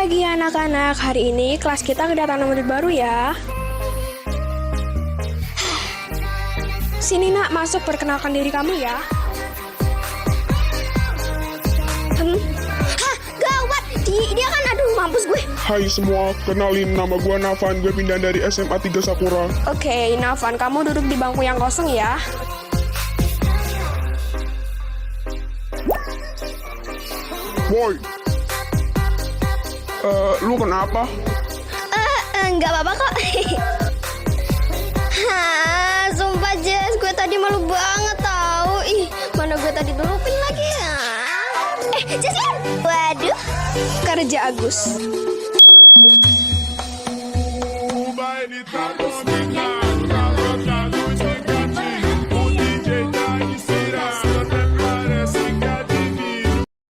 pagi anak-anak, hari ini kelas kita kedatangan murid baru ya. Sini nak, masuk perkenalkan diri kamu ya. Hah, gawat, dia kan aduh mampus gue. Hai semua, kenalin nama gue Navan, gue pindah dari SMA 3 Sakura. Oke, Navan, kamu duduk di bangku yang kosong ya. Woi, lu kenapa? Enggak apa-apa kok. Hah, sumpah Jess, gue tadi malu banget tau. Ih, mana gue tadi pelupin lagi ya. Jess, waduh. Kerja Agus. Vai, ele tá